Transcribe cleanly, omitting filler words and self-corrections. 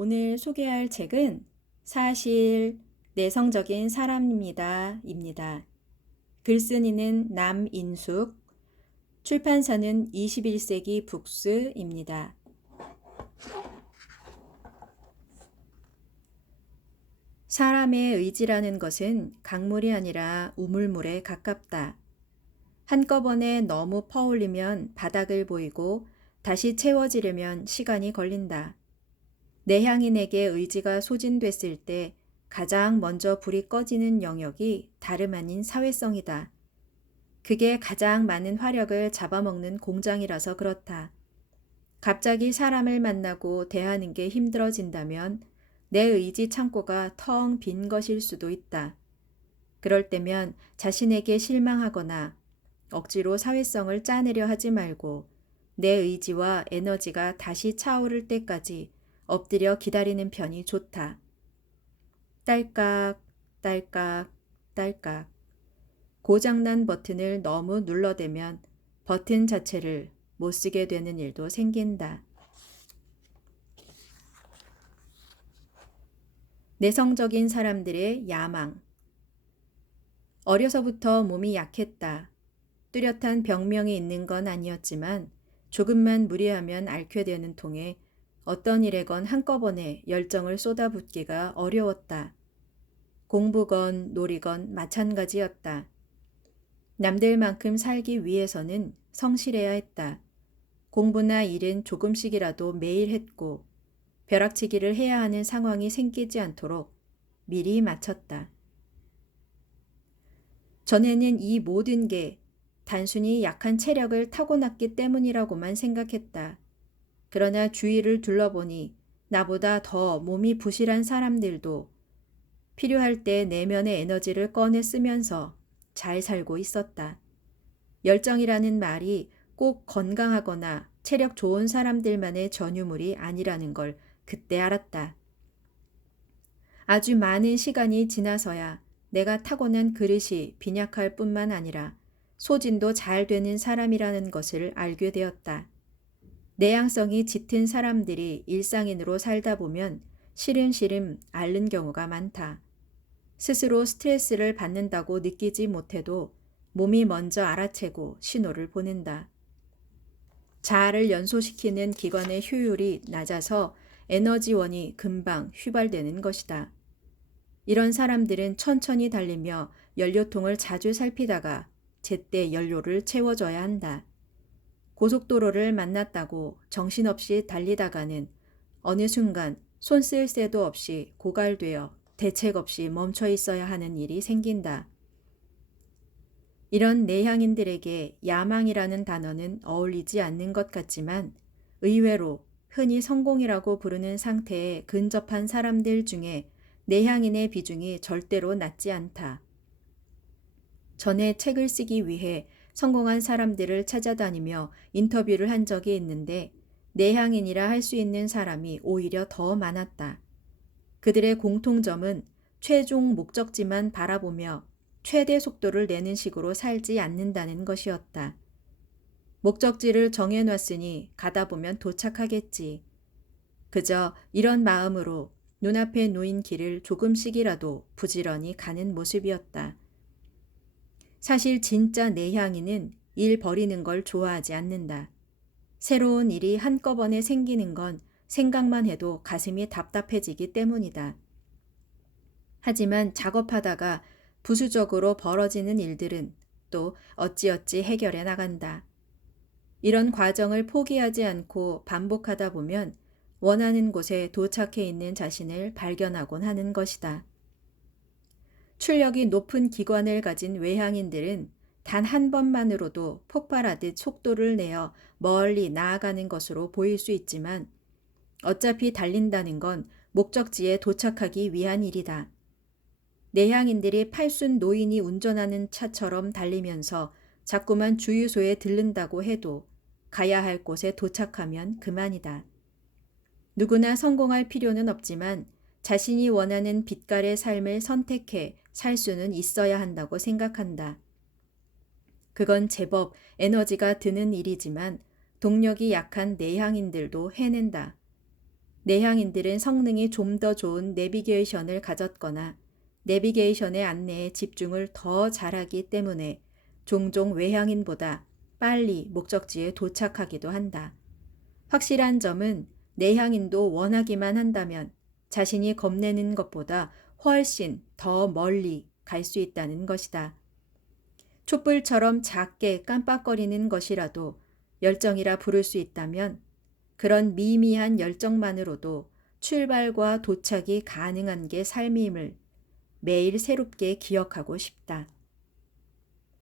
오늘 소개할 책은 사실 내성적인 사람입니다. 입니다. 글쓴이는 남인숙, 출판사는 21세기 북스입니다. 사람의 의지라는 것은 강물이 아니라 우물물에 가깝다. 한꺼번에 너무 퍼올리면 바닥을 보이고 다시 채워지려면 시간이 걸린다. 내향인에게 의지가 소진됐을 때 가장 먼저 불이 꺼지는 영역이 다름 아닌 사회성이다. 그게 가장 많은 화력을 잡아먹는 공장이라서 그렇다. 갑자기 사람을 만나고 대하는 게 힘들어진다면 내 의지 창고가 텅 빈 것일 수도 있다. 그럴 때면 자신에게 실망하거나 억지로 사회성을 짜내려 하지 말고 내 의지와 에너지가 다시 차오를 때까지 엎드려 기다리는 편이 좋다. 딸깍, 딸깍, 딸깍. 고장난 버튼을 너무 눌러대면 버튼 자체를 못 쓰게 되는 일도 생긴다. 내성적인 사람들의 야망. 어려서부터 몸이 약했다. 뚜렷한 병명이 있는 건 아니었지만 조금만 무리하면 앓게 되는 통에 어떤 일에건 한꺼번에 열정을 쏟아붓기가 어려웠다. 공부건 놀이건 마찬가지였다. 남들만큼 살기 위해서는 성실해야 했다. 공부나 일은 조금씩이라도 매일 했고 벼락치기를 해야 하는 상황이 생기지 않도록 미리 마쳤다. 전에는 이 모든 게 단순히 약한 체력을 타고났기 때문이라고만 생각했다. 그러나 주위를 둘러보니 나보다 더 몸이 부실한 사람들도 필요할 때 내면의 에너지를 꺼내 쓰면서 잘 살고 있었다. 열정이라는 말이 꼭 건강하거나 체력 좋은 사람들만의 전유물이 아니라는 걸 그때 알았다. 아주 많은 시간이 지나서야 내가 타고난 그릇이 빈약할 뿐만 아니라 소진도 잘 되는 사람이라는 것을 알게 되었다. 내향성이 짙은 사람들이 일상인으로 살다 보면 시름시름 앓는 경우가 많다. 스스로 스트레스를 받는다고 느끼지 못해도 몸이 먼저 알아채고 신호를 보낸다. 자아를 연소시키는 기관의 효율이 낮아서 에너지원이 금방 휘발되는 것이다. 이런 사람들은 천천히 달리며 연료통을 자주 살피다가 제때 연료를 채워줘야 한다. 고속도로를 만났다고 정신없이 달리다가는 어느 순간 손 쓸 새도 없이 고갈되어 대책 없이 멈춰 있어야 하는 일이 생긴다. 이런 내향인들에게 야망이라는 단어는 어울리지 않는 것 같지만 의외로 흔히 성공이라고 부르는 상태에 근접한 사람들 중에 내향인의 비중이 절대로 낮지 않다. 전에 책을 쓰기 위해 성공한 사람들을 찾아다니며 인터뷰를 한 적이 있는데 내향인이라 할 수 있는 사람이 오히려 더 많았다. 그들의 공통점은 최종 목적지만 바라보며 최대 속도를 내는 식으로 살지 않는다는 것이었다. 목적지를 정해놨으니 가다 보면 도착하겠지. 그저 이런 마음으로 눈앞에 놓인 길을 조금씩이라도 부지런히 가는 모습이었다. 사실 진짜 내향인은 일 버리는 걸 좋아하지 않는다. 새로운 일이 한꺼번에 생기는 건 생각만 해도 가슴이 답답해지기 때문이다. 하지만 작업하다가 부수적으로 벌어지는 일들은 또 어찌어찌 해결해 나간다. 이런 과정을 포기하지 않고 반복하다 보면 원하는 곳에 도착해 있는 자신을 발견하곤 하는 것이다. 출력이 높은 기관을 가진 외향인들은 단 한 번만으로도 폭발하듯 속도를 내어 멀리 나아가는 것으로 보일 수 있지만 어차피 달린다는 건 목적지에 도착하기 위한 일이다. 내향인들이 팔순 노인이 운전하는 차처럼 달리면서 자꾸만 주유소에 들른다고 해도 가야 할 곳에 도착하면 그만이다. 누구나 성공할 필요는 없지만 자신이 원하는 빛깔의 삶을 선택해 살 수는 있어야 한다고 생각한다. 그건 제법 에너지가 드는 일이지만 동력이 약한 내향인들도 해낸다. 내향인들은 성능이 좀 더 좋은 내비게이션을 가졌거나 내비게이션의 안내에 집중을 더 잘하기 때문에 종종 외향인보다 빨리 목적지에 도착하기도 한다. 확실한 점은 내향인도 원하기만 한다면 자신이 겁내는 것보다 훨씬 더 멀리 갈 수 있다는 것이다. 촛불처럼 작게 깜빡거리는 것이라도 열정이라 부를 수 있다면 그런 미미한 열정만으로도 출발과 도착이 가능한 게 삶임을 매일 새롭게 기억하고 싶다.